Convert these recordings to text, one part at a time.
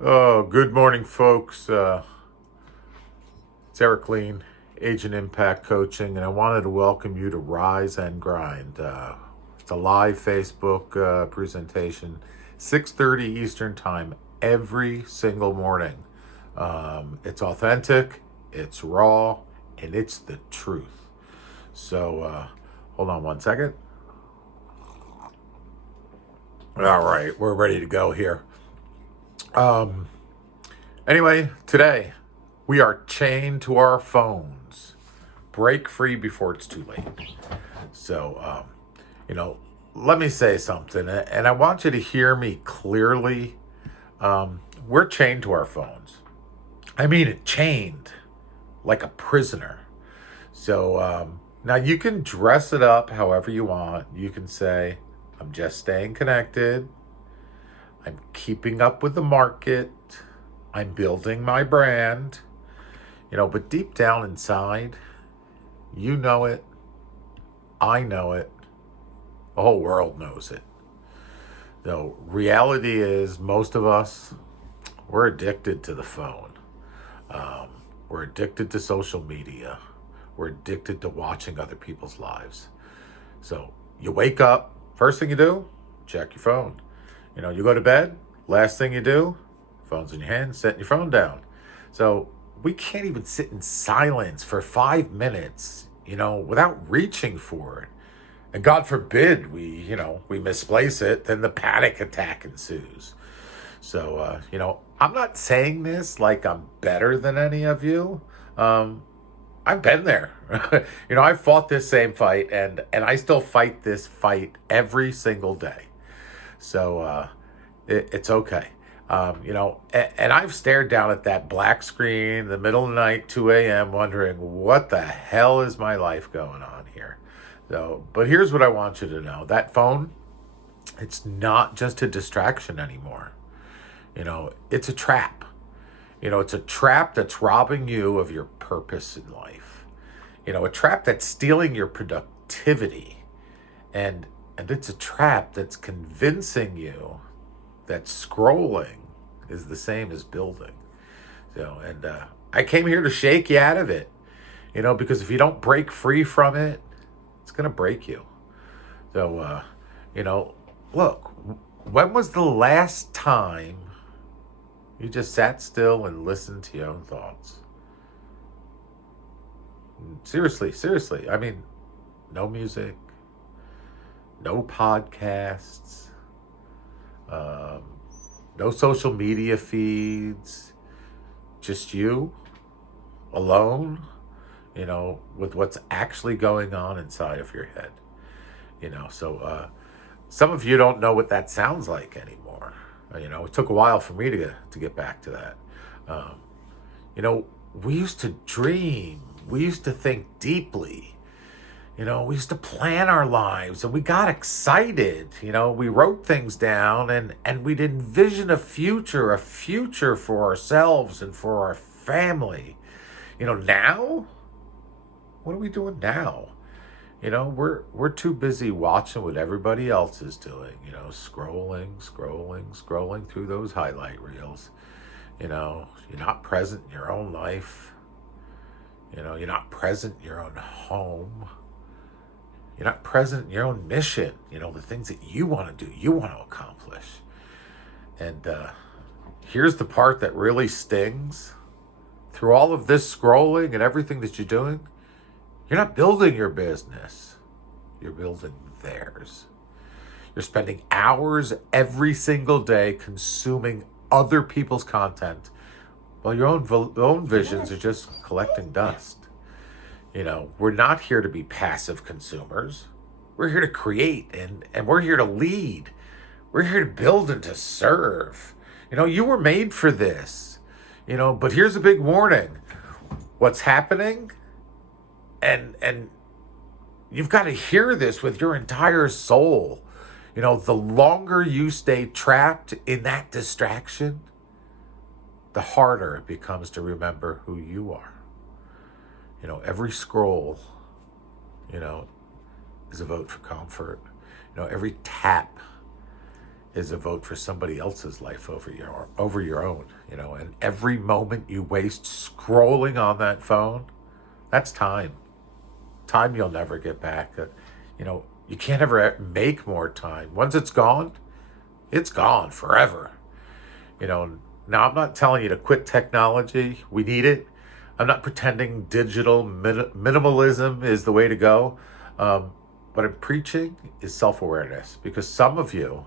Oh, good morning, folks. It's Eric Lean, Agent Impact Coaching, and I wanted to welcome you to Rise and Grind. It's a live Facebook presentation, 6:30 Eastern Time, every single morning. It's authentic, it's raw, and it's the truth. So, hold on one second. All right, we're ready to go here. Anyway, today we are chained to our phones. Break free before it's too late. So, you know, let me say something, and I want you to hear me clearly. We're chained to our phones. I mean, it chained like a prisoner. So, now you can dress it up however you want. You can say, I'm just staying connected. I'm keeping up with the market. I'm building my brand. But deep down inside, you know it. I know it. The whole world knows it. Though reality is, most of us, we're addicted to the phone. We're addicted to social media. We're addicted to watching other people's lives. So you wake up, first thing you do, check your phone. You go to bed, last thing you do, phone's in your hand, setting your phone down. So we can't even sit in silence for 5 minutes, without reaching for it. And God forbid we misplace it, then the panic attack ensues. So, I'm not saying this like I'm better than any of you. I've been there. I've fought this same fight, and I still fight this fight every single day. So, it's okay. And I've stared down at that black screen in the middle of the night, 2 a.m., wondering what the hell is my life going on here. So, but here's what I want you to know: that phone, it's not just a distraction anymore. It's a trap. It's a trap that's robbing you of your purpose in life. A trap that's stealing your productivity, and it's a trap that's convincing you that scrolling is the same as building. And I came here to shake you out of it, because if you don't break free from it, it's going to break you. So, you know, look, when was the last time you just sat still and listened to your own thoughts? Seriously, seriously. I mean, no music, no podcasts, um, no social media feeds, just you alone, with what's actually going on inside of your head. So some of you don't know what that sounds like anymore. It took a while for me to get back to that. Um, we used to dream, we used to think deeply. We used to plan our lives and we got excited. We wrote things down and we'd envision a future for ourselves and for our family. Now, what are we doing now? We're too busy watching what everybody else is doing, scrolling through those highlight reels. You're not present in your own life. You're not present in your own home. You're not present in your own mission, the things that you want to do, you want to accomplish. And here's the part that really stings. Through all of this scrolling and everything that you're doing, you're not building your business. You're building theirs. You're spending hours every single day consuming other people's content while your own visions are just collecting dust. We're not here to be passive consumers. We're here to create and we're here to lead. We're here to build and to serve. You were made for this. But here's a big warning. What's happening, and you've got to hear this with your entire soul. The longer you stay trapped in that distraction, the harder it becomes to remember who you are. Every scroll, is a vote for comfort. Every tap is a vote for somebody else's life over your own, and every moment you waste scrolling on that phone, that's time you'll never get back. You can't ever make more time. Once it's gone forever. Now I'm not telling you to quit technology. We need it. I'm not pretending digital minimalism is the way to go. What I'm preaching is self-awareness, because some of you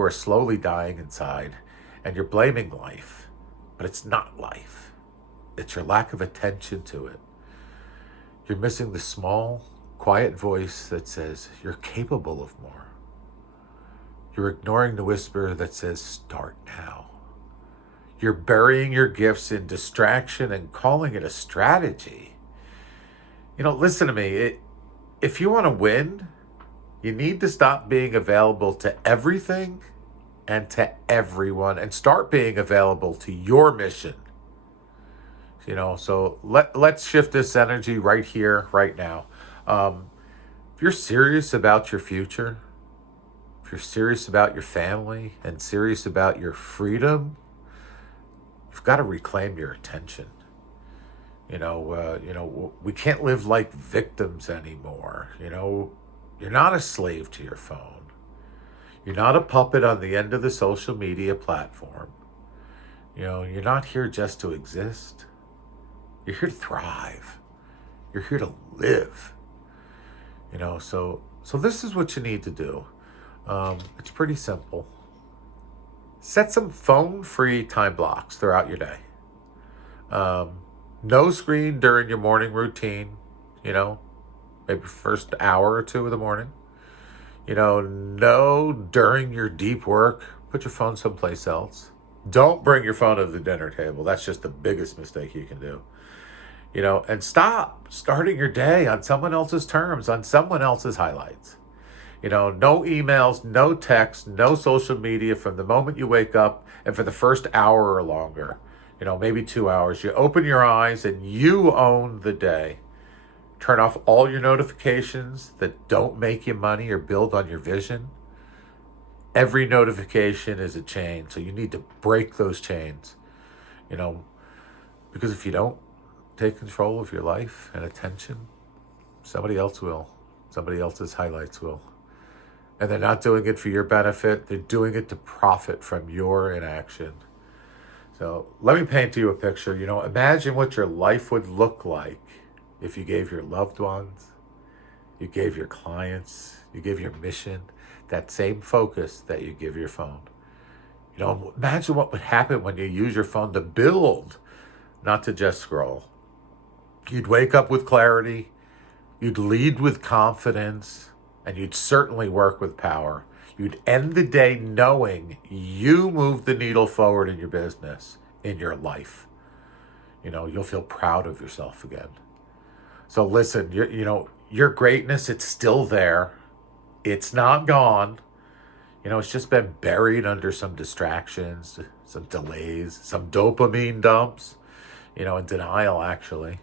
are slowly dying inside, and you're blaming life, but it's not life. It's your lack of attention to it. You're missing the small, quiet voice that says you're capable of more. You're ignoring the whisper that says start now. You're burying your gifts in distraction and calling it a strategy. Listen to me. If you want to win, you need to stop being available to everything and to everyone and start being available to your mission. So let's shift this energy right here, right now. If you're serious about your future, if you're serious about your family and serious about your freedom, you've got to reclaim your attention. We can't live like victims anymore. You're not a slave to your phone. You're not a puppet on the end of the social media platform. You're not here just to exist. You're here to thrive. You're here to live. So this is what you need to do. It's pretty simple. Set some phone-free time blocks throughout your day. No screen during your morning routine, maybe first hour or two of the morning. No during your deep work. Put your phone someplace else. Don't bring your phone to the dinner table. That's just the biggest mistake you can do. And stop starting your day on someone else's terms, on someone else's highlights. No emails, no texts, no social media from the moment you wake up and for the first hour or longer, maybe 2 hours. You open your eyes and you own the day. Turn off all your notifications that don't make you money or build on your vision. Every notification is a chain, so you need to break those chains, because if you don't take control of your life and attention, somebody else will. Somebody else's highlights will. And they're not doing it for your benefit. They're doing it to profit from your inaction. So let me paint you a picture. Imagine what your life would look like if you gave your loved ones, you gave your clients, you gave your mission that same focus that you give your phone. Imagine what would happen when you use your phone to build, not to just scroll. You'd wake up with clarity, you'd lead with confidence, and you'd certainly work with power. You'd end the day knowing you moved the needle forward in your business, in your life. You'll feel proud of yourself again. So listen, your greatness, it's still there. It's not gone. It's just been buried under some distractions, some delays, some dopamine dumps, and denial, actually.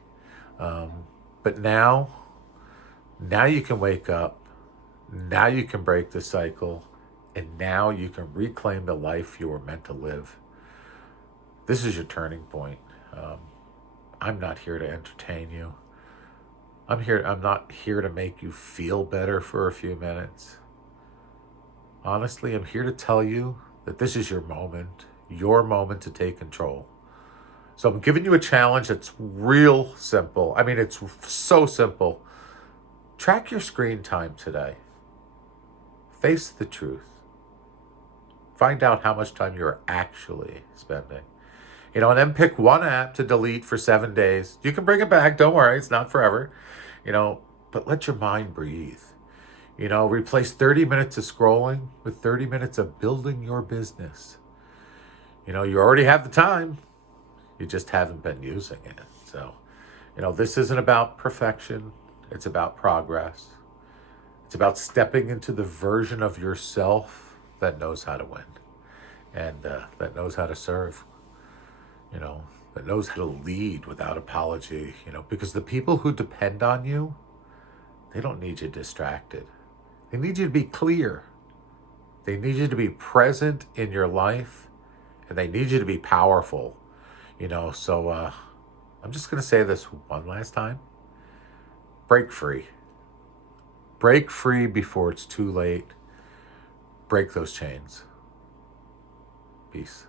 But now you can wake up. Now you can break the cycle. And now you can reclaim the life you were meant to live. This is your turning point. I'm not here to entertain you. I'm not here to make you feel better for a few minutes. Honestly, I'm here to tell you that this is your moment to take control. So I'm giving you a challenge that's real simple. I mean, it's so simple. Track your screen time today. Face the truth. Find out how much time you're actually spending. And then pick one app to delete for 7 days. You can bring it back. Don't worry. It's not forever. But let your mind breathe. Replace 30 minutes of scrolling with 30 minutes of building your business. You already have the time. You just haven't been using it. So, this isn't about perfection. It's about progress. It's about stepping into the version of yourself that knows how to win and that knows how to serve, that knows how to lead without apology, because the people who depend on you, they don't need you distracted. They need you to be clear. They need you to be present in your life, and they need you to be powerful. So I'm just going to say this one last time. Break free. Break free before it's too late. Break those chains. Peace.